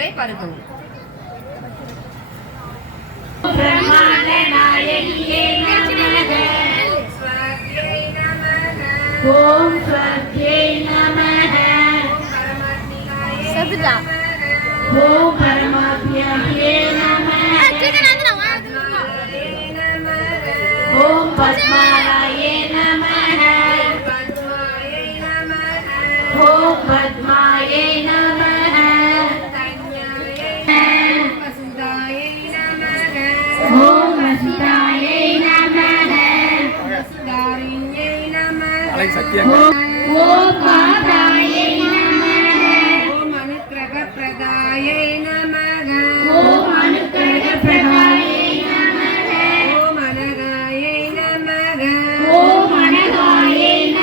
பருகும் ஓம் சத்யை நமः சதுடா ஓம் பரமாத்மாயே நமः ஓம் பத்மாலயே நமः ஓம் பத்மாயே நமः ஓம் மாதாயை நமः ஓம் அனுக்கிரக பிரதாயை